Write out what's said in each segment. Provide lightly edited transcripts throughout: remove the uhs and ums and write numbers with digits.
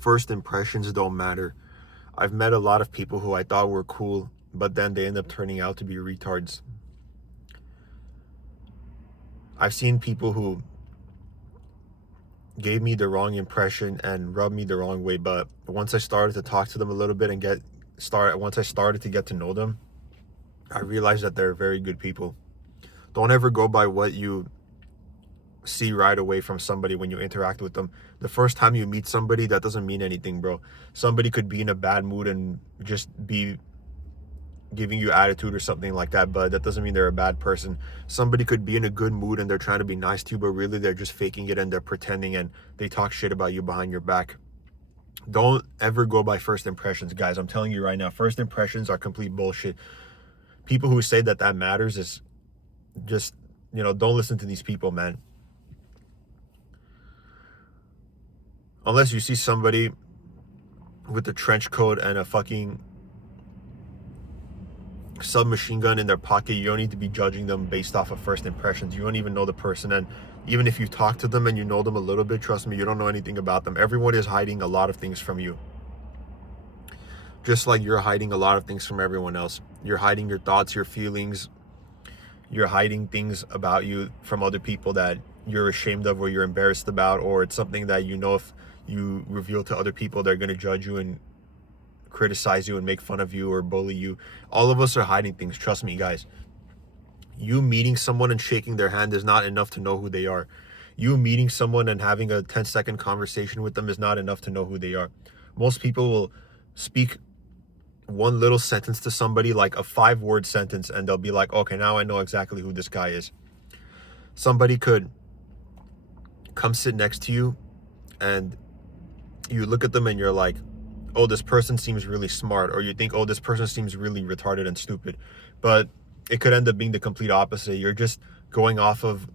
first impressions don't matter. I've met a lot of people who I thought were cool, but then they end up turning out to be retards. I've seen people who gave me the wrong impression and rubbed me the wrong way, but once I started to talk to them a little bit and once I started to get to know them, I realized that they're very good people. Don't ever go by what you see right away from somebody when you interact with them. The first time you meet somebody, that doesn't mean anything, bro. Somebody could be in a bad mood and just be giving you attitude or something like that, but that doesn't mean they're a bad person. Somebody could be in a good mood and they're trying to be nice to you, but really they're just faking it and they're pretending and they talk shit about you behind your back. Don't ever go by first impressions, guys. I'm telling you right now, first impressions are complete bullshit. People who say that that matters is just, don't listen to these people, man. Unless you see somebody with a trench coat and a fucking submachine gun in their pocket, you don't need to be judging them based off of first impressions. You don't even know the person, and even if you talk to them and you know them a little bit, trust me, you don't know anything about them. Everyone is hiding a lot of things from you, just like you're hiding a lot of things from everyone else. You're hiding your thoughts, your feelings. You're hiding things about you from other people that you're ashamed of or you're embarrassed about, or it's something that if you reveal to other people, they're going to judge you and criticize you and make fun of you or bully you. All of us are hiding things, trust me, guys. You meeting someone and shaking their hand is not enough to know who they are. You meeting someone and having a 10-second conversation with them is not enough to know who they are. Most people will speak one little sentence to somebody, like a 5-word sentence, and they'll be like, okay, now I know exactly who this guy is. Somebody could come sit next to you and you look at them and you're like, oh, this person seems really smart, or you think, oh, this person seems really retarded and stupid, but it could end up being the complete opposite. You're just going off of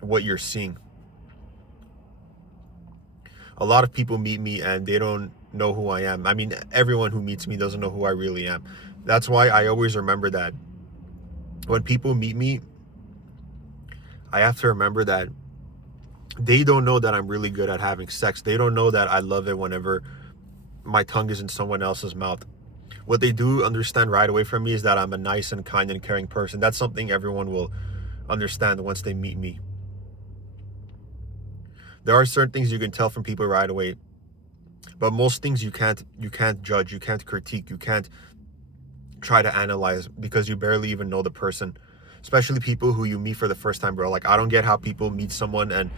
what you're seeing. A lot of people meet me and they don't know who I am. I mean, everyone who meets me doesn't know who I really am. That's why I always remember that when people meet me, I have to remember that they don't know that I'm really good at having sex. They don't know that I love it whenever my tongue is in someone else's mouth. What they do understand right away from me is that I'm a nice and kind and caring person. That's something everyone will understand once they meet me. There are certain things you can tell from people right away, but most things you can't judge, you can't critique, you can't try to analyze because you barely even know the person. Especially people who you meet for the first time, bro. Like, I don't get how people meet someone and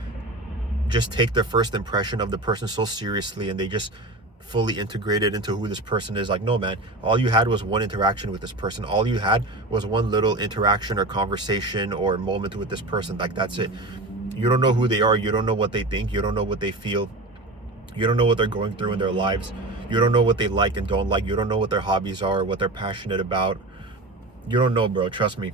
just take their first impression of the person so seriously and they just fully integrated into who this person is. Like, no, man, all you had was one interaction with this person. All you had was one little interaction or conversation or moment with this person. Like, that's it. You don't know who they are. You don't know what they think. You don't know what they feel. You don't know what they're going through in their lives. You don't know what they like and don't like. You don't know what their hobbies are, what they're passionate about. You don't know, bro. Trust me.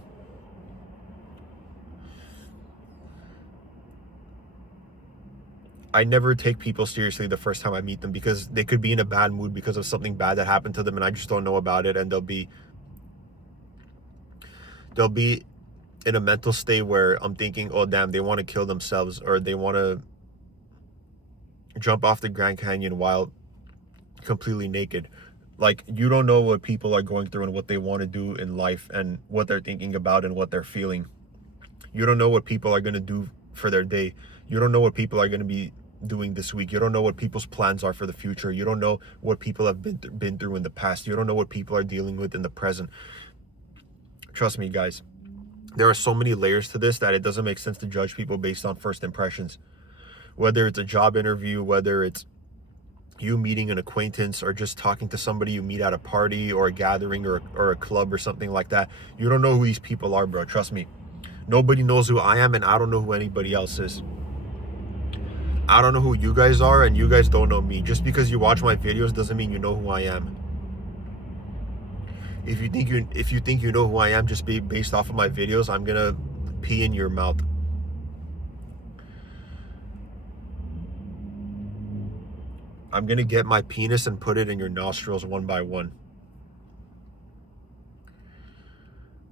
I never take people seriously the first time I meet them because they could be in a bad mood because of something bad that happened to them and I just don't know about it, and they'll be in a mental state where I'm thinking, oh damn, they want to kill themselves or they want to jump off the Grand Canyon while completely naked. Like, you don't know what people are going through and what they want to do in life and what they're thinking about and what they're feeling. You don't know what people are going to do for their day. You don't know what people are going to be doing this week. You don't know what people's plans are for the future. You don't know what people have been through in the past. You don't know what people are dealing with in the present. Trust me, guys. There are so many layers to this that it doesn't make sense to judge people based on first impressions. Whether it's a job interview, whether it's you meeting an acquaintance or just talking to somebody you meet at a party or a gathering or a club or something like that. You don't know who these people are, bro. Trust me. Nobody knows who I am and I don't know who anybody else is. I don't know who you guys are and you guys don't know me. Just because you watch my videos doesn't mean you know who I am. If you think you know who I am just based off of my videos, I'm gonna pee in your mouth. I'm gonna get my penis and put it in your nostrils one by one.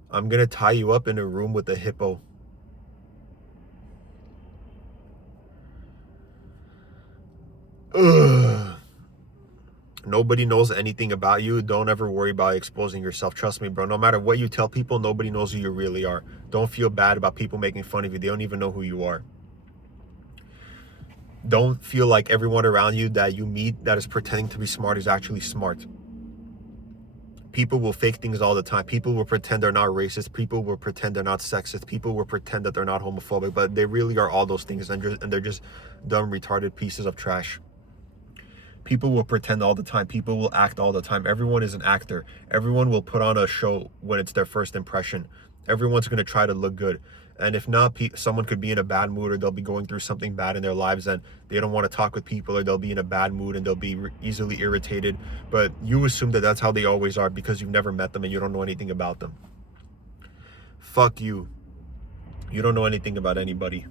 I'm gonna tie you up in a room with a hippo. Ugh. Nobody knows anything about you. Don't ever worry about exposing yourself. Trust me, bro. No matter what you tell people, nobody knows who you really are. Don't feel bad about people making fun of you. They don't even know who you are. Don't feel like everyone around you that you meet that is pretending to be smart is actually smart. People will fake things all the time. People will pretend they're not racist. People will pretend they're not sexist. People will pretend that they're not homophobic, but they really are all those things, and they're just dumb, retarded pieces of trash. People will pretend all the time. People will act all the time. Everyone is an actor. Everyone will put on a show when it's their first impression. Everyone's going to try to look good. And if not, someone could be in a bad mood, or they'll be going through something bad in their lives and they don't want to talk with people, or they'll be in a bad mood and they'll be easily irritated. But you assume that that's how they always are because you've never met them and you don't know anything about them. Fuck you. You don't know anything about anybody.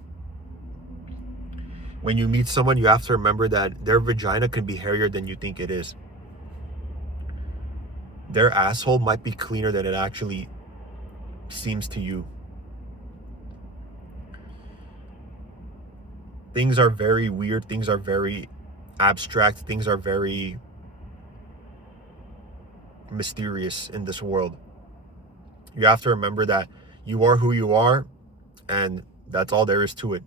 When you meet someone, you have to remember that their vagina can be hairier than you think it is. Their asshole might be cleaner than it actually seems to you. Things are very weird. Things are very abstract. Things are very mysterious in this world. You have to remember that you are who you are, and that's all there is to it.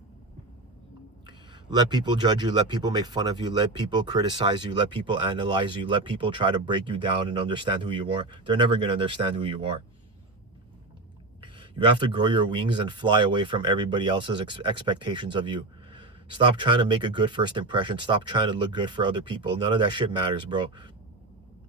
Let people judge you. Let people make fun of you. Let people criticize you. Let people analyze you. Let people try to break you down and understand who you are. They're never going to understand who you are. You have to grow your wings and fly away from everybody else's expectations of you. Stop trying to make a good first impression. Stop trying to look good for other people. None of that shit matters, bro.